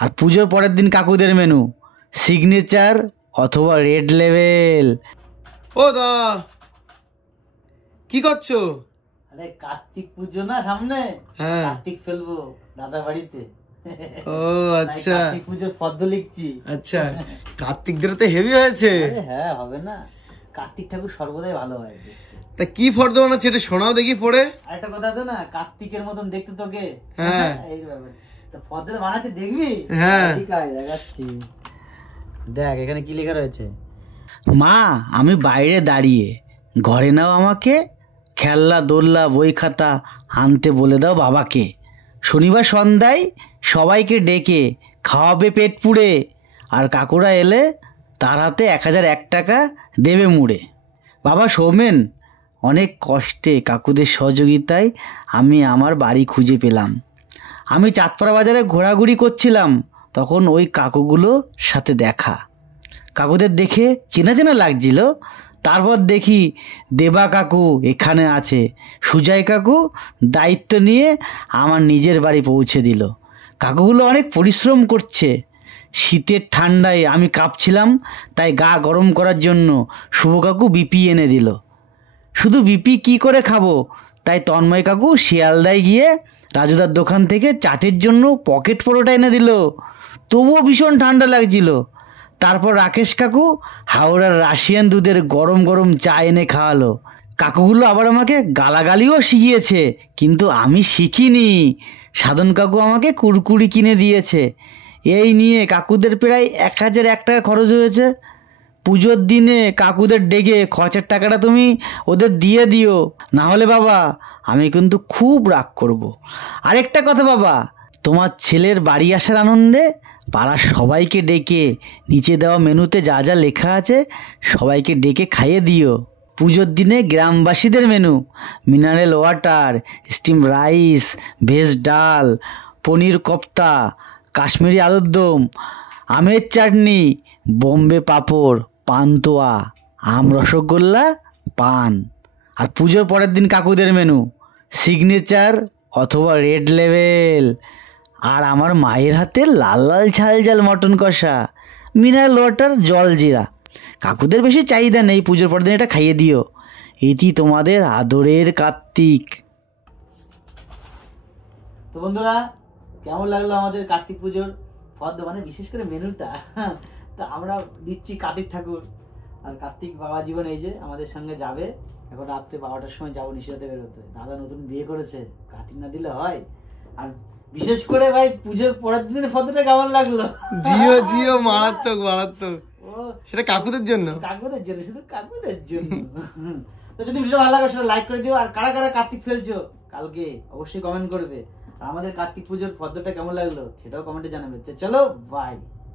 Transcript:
আর পুজোর পরের দিন কাকুদের মেনু সিগনেচার অথবা রেড লেভেল। ও দা কি করছো? আরে কার্তিক পুজো না সামনে, হ্যাঁ কার্তিক ফেলবো দাদা বাড়িতে। ও আচ্ছা, কার্তিক পুজোর পদ্ম লিখছি। আচ্ছা কার্তিকদের তো হেভি হয়েছে। হ্যাঁ হবে না, কার্তিক ঠাকুর সর্বদাই ভালো হয়। তা কি ফর্দ বানাচ্ছে এটা শোনাও দেখি পড়ে। আরেকটা কথা আছে না, কার্তিকের মতন দেখতে তোকে। হ্যাঁ এই ব্যাপার তো ফর্দটা বানাচ্ছে দেখবি। হ্যাঁ ঠিক আছে দেখাচ্ছি, দেখ এখানে কি লেখা রয়েছে। মা আমি বাইরে দাঁড়িয়ে, ঘরে নাও আমাকে, খেলনা দোলনা বই খাতা আনতে বলে দাও বাবাকে। শনিবার সন্ধ্যায় সবাইকে ডেকে খাওয়াবে পেট পুড়ে, আর কাকুরা এলে তার হাতে 1001 টাকা দেবে মুড়ে। বাবা সৌমেন, অনেক কষ্টে কাকুদের সহযোগিতায় আমি আমার বাড়ি খুঁজে পেলাম। আমি চাঁদপাড়া বাজারে ঘোরাঘুরি করছিলাম, তখন ওই কাকুগুলোর সাথে দেখা। কাকুদের দেখে চেনা চেনা লাগছিল। তারপর দেখি দেবা কাকু এখানে আছে, সুজয় কাকু দায়িত্ব নিয়ে আমার নিজের বাড়ি পৌঁছে দিল। কাকুগুলো অনেক পরিশ্রম করছে। শীতের ঠান্ডায় আমি কাঁপছিলাম, তাই গা গরম করার জন্য শুভ কাকু বিপি এনে দিল। শুধু বিপি কি করে খাবো, তাই তন্ময় কাকু শিয়ালদায় গিয়ে রাজুদার দোকান থেকে চাটের জন্য পকেট পরোটা এনে দিল। তবুও ভীষণ ঠান্ডা লাগছিল। তারপর রাকেশ কাকু হাওড়ার রাশিয়ান দুধের গরম গরম চা এনে খাওয়ালো। কাকুগুলো আবার আমাকে গালাগালিও শিখিয়েছে, কিন্তু আমি শিখিনি। সাধন কাকু আমাকে কুরকুরি কিনে দিয়েছে। এই নিয়ে কাকুদের প্রায় 1001 টাকা খরচ হয়েছে। পুজোর দিনে কাকুদের ডেকে খরচের টাকাটা তুমি ওদের দিয়ে দিও, না হলে বাবা আমি কিন্তু খুব রাগ করব। আরেকটা কথা বাবা, তোমার ছেলের বাড়ি আসার আনন্দে পাড়ার সবাইকে ডেকে নিচে দেওয়া মেনুতে যা যা লেখা আছে সবাইকে ডেকে খাইয়ে দিও। পুজোর দিনে গ্রামবাসীদের menu mineral water, steam rice, veg ডাল, পনির কোপ্তা, কাশ্মীরি আলুর দম, আমের চাটনি, বোম্বে পাঁপড়, পান্তুয়া, আম রসগোল্লা, পান। আর পুজোর পরের দিন কাকুদের মেনু সিগনেচার অথবা রেড লেভেল। আর আমার মায়ের হাতে লাল লাল ঝাল ঝাল মটন কষা, মিনারেল ওয়াটার, জল জিরা। কাকুদের বেশি চাহিদা নেই, পুজোর পরের দিন এটা খাইয়ে দিও। এটি তোমাদের আদরের কার্তিক। তো বন্ধুরা কেমন লাগলো আমাদের কার্তিক পুজোর পদ্ম, মানে বিশেষ করে মেনুটা। তো আমরা দিচ্ছি কার্তিক ঠাকুর আর কার্তিক বাবা জীবন এই যে আমাদের সঙ্গে যাবে। এখন রাত্রে 12টার সময় যাবো নিশিরাতে বেরোতে। দাদা নতুন বিয়ে করেছে, কার্তিক না দিলে হয়। আর বিশেষ করে ভাই পুজোর পরের দিনের ফটোটা কেমন লাগলো? জিও জিও মারাত্মক মারাত্মক। সেটা কাকুদের জন্য, কাকুদের জন্য, শুধু কাকুদের জন্য। তো যদি ভিডিও ভালো লাগে সেটা লাইক করে দিও। আর কারা কারা কার্তিক ফেলছো কালকে অবশ্যই কমেন্ট করবে। আর আমাদের কার্তিক পুজোর ফটোটা কেমন লাগলো সেটাও কমেন্টে জানাবে। চলো বাই।